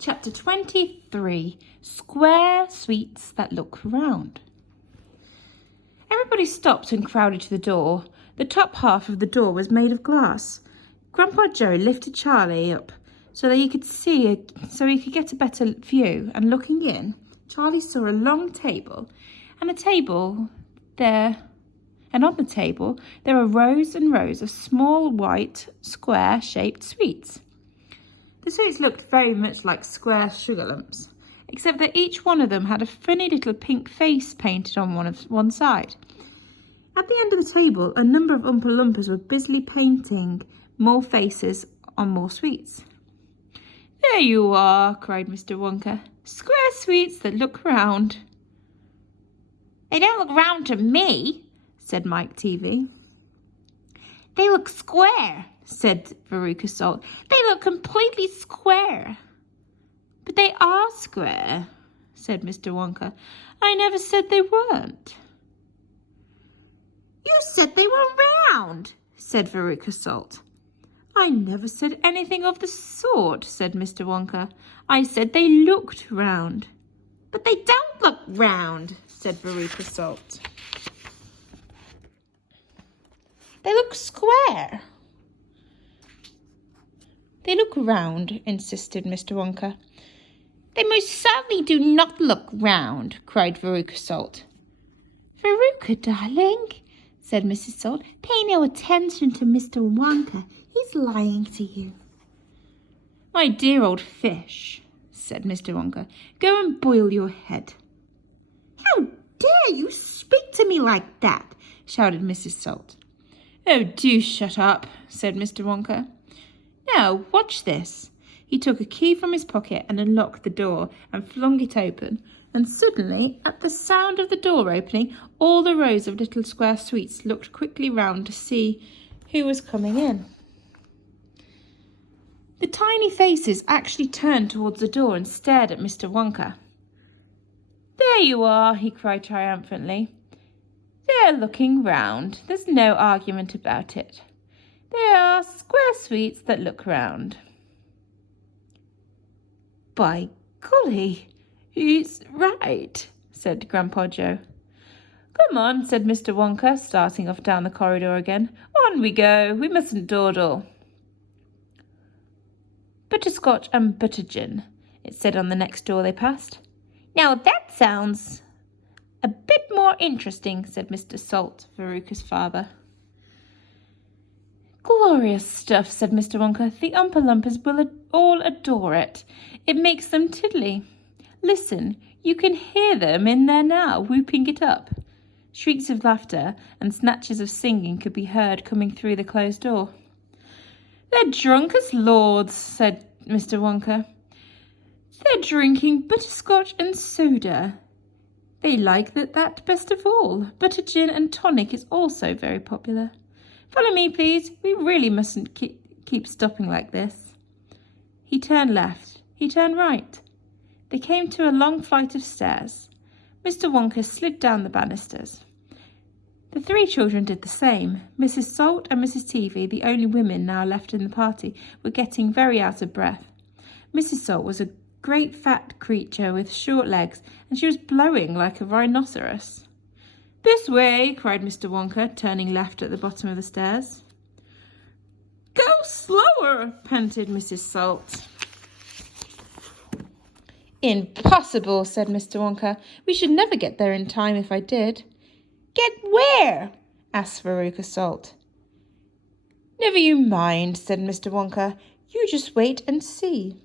Chapter 23, Square Sweets That Look Round. Everybody stopped and crowded to the door. The top half of the door was made of glass. Grandpa Joe lifted Charlie up so that he could get a better view, and looking in, Charlie saw a long table, and on the table there were rows and rows of small white square-shaped sweets. The sweets looked very much like square sugar lumps, except that each one of them had a funny little pink face painted on one side. At the end of the table, a number of Oompa Loompas were busily painting more faces on more sweets. "There you are," cried Mr. Wonka. "Square sweets that look round." "They don't look round to me," said Mike TV. "They look square," said Veruca Salt. "They look completely square." "But they are square," said Mr. Wonka. "I never said they weren't." "You said they were round," said Veruca Salt. "I never said anything of the sort," said Mr. Wonka. "I said they looked round." "But they don't look round," said Veruca Salt. "They look square." "They look round," insisted Mr. Wonka. "They most certainly do not look round," cried Veruca Salt. "Veruca, darling," said Mrs. Salt, "pay no attention to Mr. Wonka. He's lying to you." "My dear old fish," said Mr. Wonka, "go and boil your head." "How dare you speak to me like that?" shouted Mrs. Salt. "Oh, do shut up," said Mr. Wonka. "Now, watch this." He took a key from his pocket and unlocked the door and flung it open. And suddenly, at the sound of the door opening, all the rows of little square sweets looked quickly round to see who was coming in. The tiny faces actually turned towards the door and stared at Mr. Wonka. "There you are," he cried triumphantly. "They're looking round. There's no argument about it. They are square sweets that look round." "By golly, he's right," said Grandpa Joe. "Come on," said Mr. Wonka, starting off down the corridor again. "On we go. We mustn't dawdle." "Butterscotch and buttergin," it said on the next door they passed. "Now that sounds a bit more interesting," said Mr. Salt, Veruca's father. "Glorious stuff," said Mr. Wonka. "The Oompa Loompas will all adore it. It makes them tiddly. Listen, you can hear them in there now, whooping it up." Shrieks of laughter and snatches of singing could be heard coming through the closed door. "They're drunk as lords," said Mr. Wonka. "They're drinking butterscotch and soda. They like that best of all. Butter gin and tonic is also very popular. Follow me, please. We really mustn't keep stopping like this." He turned left. He turned right. They came to a long flight of stairs. Mr. Wonka slid down the banisters. The three children did the same. Mrs. Salt and Mrs. Teavee, the only women now left in the party, were getting very out of breath. Mrs. Salt was a great fat creature with short legs, and she was blowing like a rhinoceros. "This way," cried Mr. Wonka, turning left at the bottom of the stairs. "Go slower," panted Mrs. Salt. "Impossible," said Mr. Wonka. "We should never get there in time if I did." "Get where?" asked Veruca Salt. "Never you mind," said Mr. Wonka. "You just wait and see."